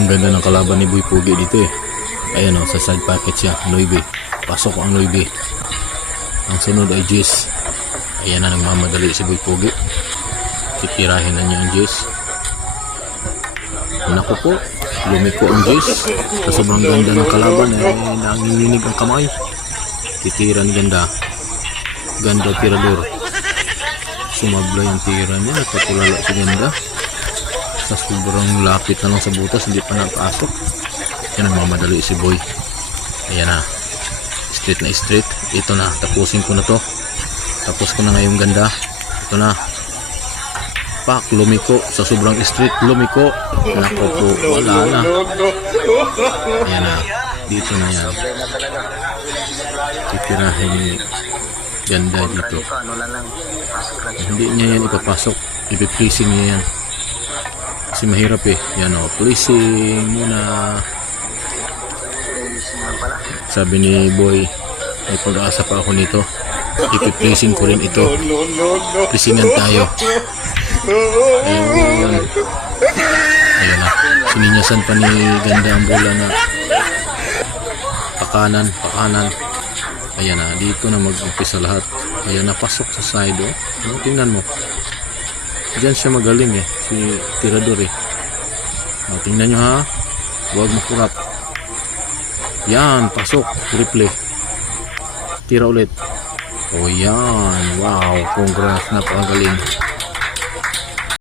Ang ganda ng kalaban ni Boy Pugi dito eh. Ayan o, sa side pocket siya, 9. Pasok ang 9. Ang sunod ay Jis. Ayan na, nagmamadali si Boy Pugi. Titirahin na niya ang Jis. Naku po, lumiko ang Jis. Sa sobrang ganda ng kalaban eh, nanginginig ang kamay. Titira ni Ganda. Ganda tirador. Sumablay ang tira niya, natutulala si Ganda. Sa sobrang lapit na lang sa butas, hindi pa napasok. Yan ang mamadali si Boy. Ayan na, straight na straight. Ito na, tapusin ko na to. Tapos ko na ngayong Ganda. Ito na, pak, lumiko. Sa sobrang straight, lumiko. Naku po, wala na. Ayan na, dito na yan. Titirahin ni Ganda dito. Hindi niya yan ipapasok, ipipressing niya yan kasi mahirap eh. Yan o, placing muna. Sabi ni Boy, may pag-asa pa ako nito, ipipressing ko rin ito. Pressingan tayo. Ayun, ayun na, sininyasan pa ni Ganda ang bola na pakanan. Ayan na, dito na mag-umpisa lahat. Ayan na, pasok sa side oh. Tingnan mo, diyan siya magaling eh, si tirador eh. Tingnan nyo ha, huwag makurap. Yan, pasok, replay, tira ulit. Oh yan, wow, congrats, napakagaling.